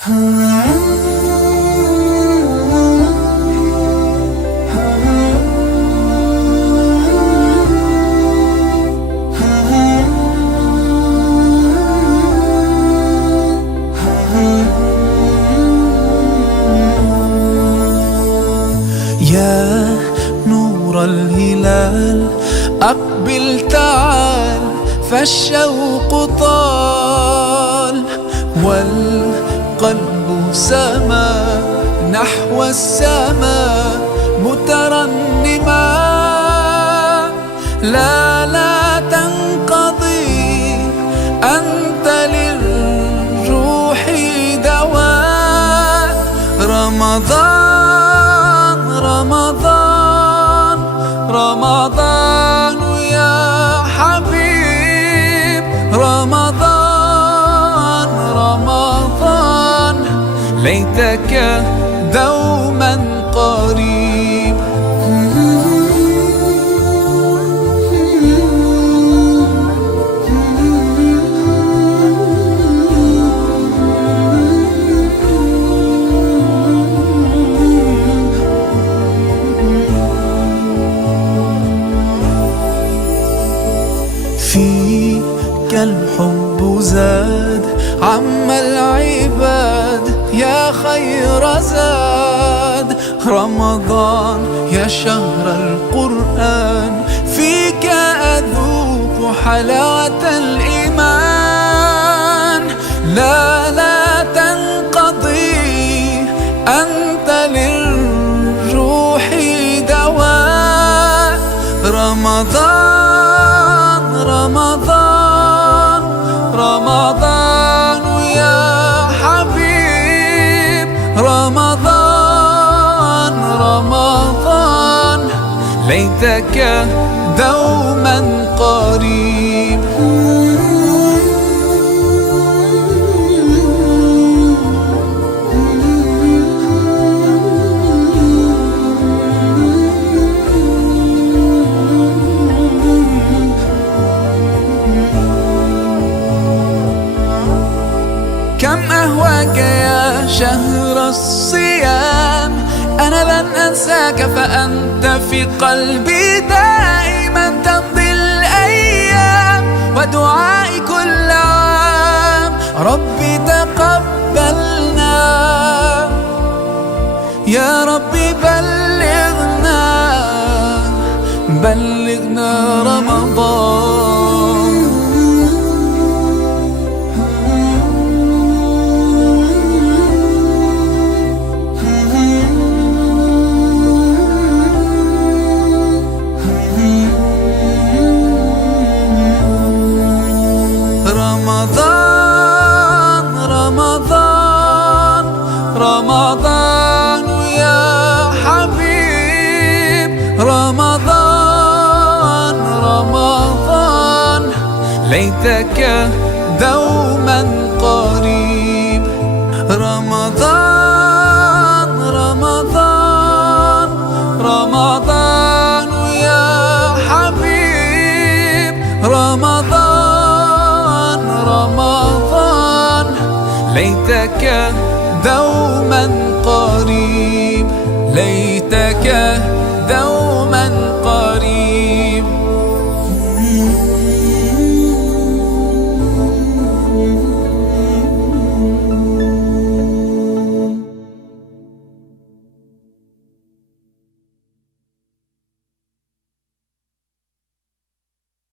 يا نور الهلال أقبل تعال، فالشوق طال والقلب سما نحو السماء مترنما. لا تنقضي، أنت للروح دواء. رمضان رمضان رمضان يا حبيب، رمضان رمضان ليتك دوما قريب. فيك الحب زاد عم العباد، يا خير زاد. رمضان يا شهر القرآن، فيك أذوق حلاوة الإيمان. لا تنقضي، أنت للروح دواء. رمضان رمضان رمضان يا حبيب، رمضان رمضان ليتك دوما قريب. كم أهواك يا شهر الصيام، أنا لن أنساك فأنت في قلبي دائما. تمضي الأيام ودعائي كل عام، ربي تقبلنا يا ربي، بلغنا رمضان. رمضان رمضان رمضان يا حبيب، رمضان رمضان ليتك دوما قريب. رمضان رمضان رمضان يا حبيب، رمضان رمضان ليتك دوما قريب، ليتك دوما